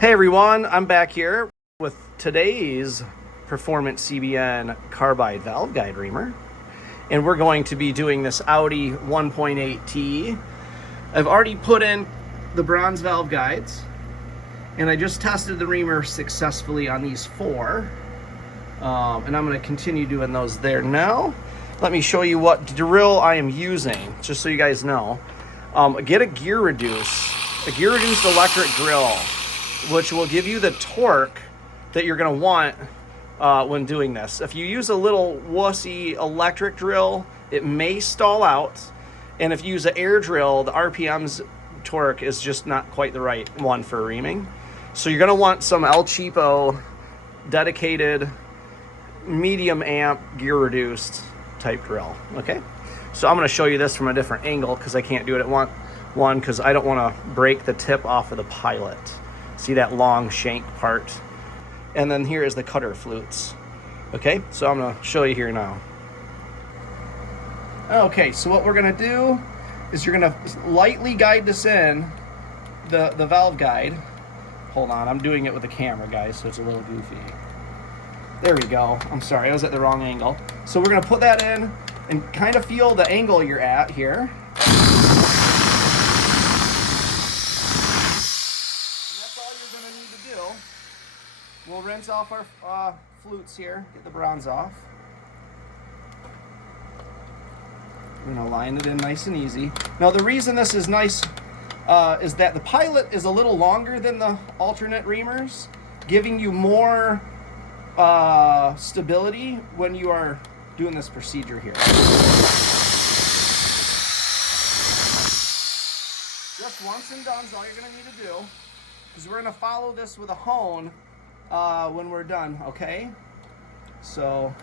Hey everyone, I'm back here with today's Performance CBN Carbide Valve Guide Reamer, and we're going to be doing this Audi 1.8T. I've already put in the bronze valve guides, and I just tested the reamer successfully on these four, and I'm going to continue doing those there now. Let me show you what drill I am using, just so you guys know. Get a gear-reduced electric drill, which will give you the torque that you're going to want when doing this. If you use a little wussy electric drill, it may stall out. And if you use an air drill, the RPM's torque is just not quite the right one for reaming. So you're going to want some El Cheapo dedicated medium amp gear reduced type drill. Okay, so I'm going to show you this from a different angle because I can't do it at one because I don't want to break the tip off of the pilot. See that long shank part? And then here is the cutter flutes. Okay, so I'm gonna show you here now. Okay, so what we're gonna do is you're gonna lightly guide this in, the valve guide. Hold on, I'm doing it with the camera, guys, so it's a little goofy. There we go. I'm sorry, I was at the wrong angle. So we're gonna put that in and kind of feel the angle you're at here. We'll rinse off our flutes here, get the bronze off. We're gonna line it in nice and easy. Now the reason this is nice is that the pilot is a little longer than the alternate reamers, giving you more stability when you are doing this procedure here. Just once and done is all you're gonna need to do, because we're gonna follow this with a hone when we're done, okay? So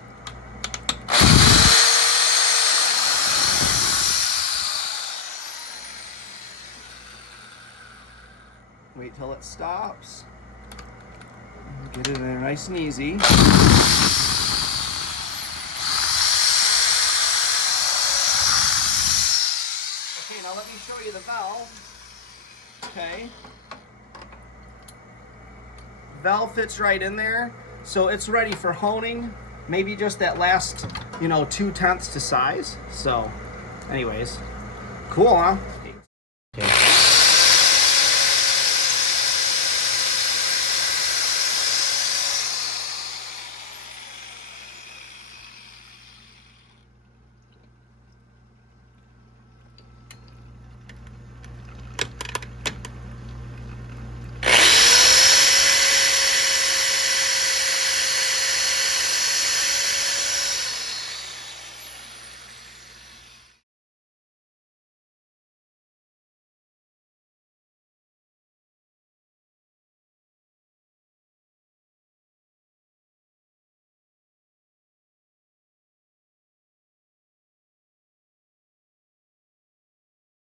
wait till it stops. Get it in there nice and easy. Okay, now let me show you the valve. Okay. Valve fits right in there, so it's ready for honing. Maybe just that last, 2/10 to size. So anyways, cool, huh?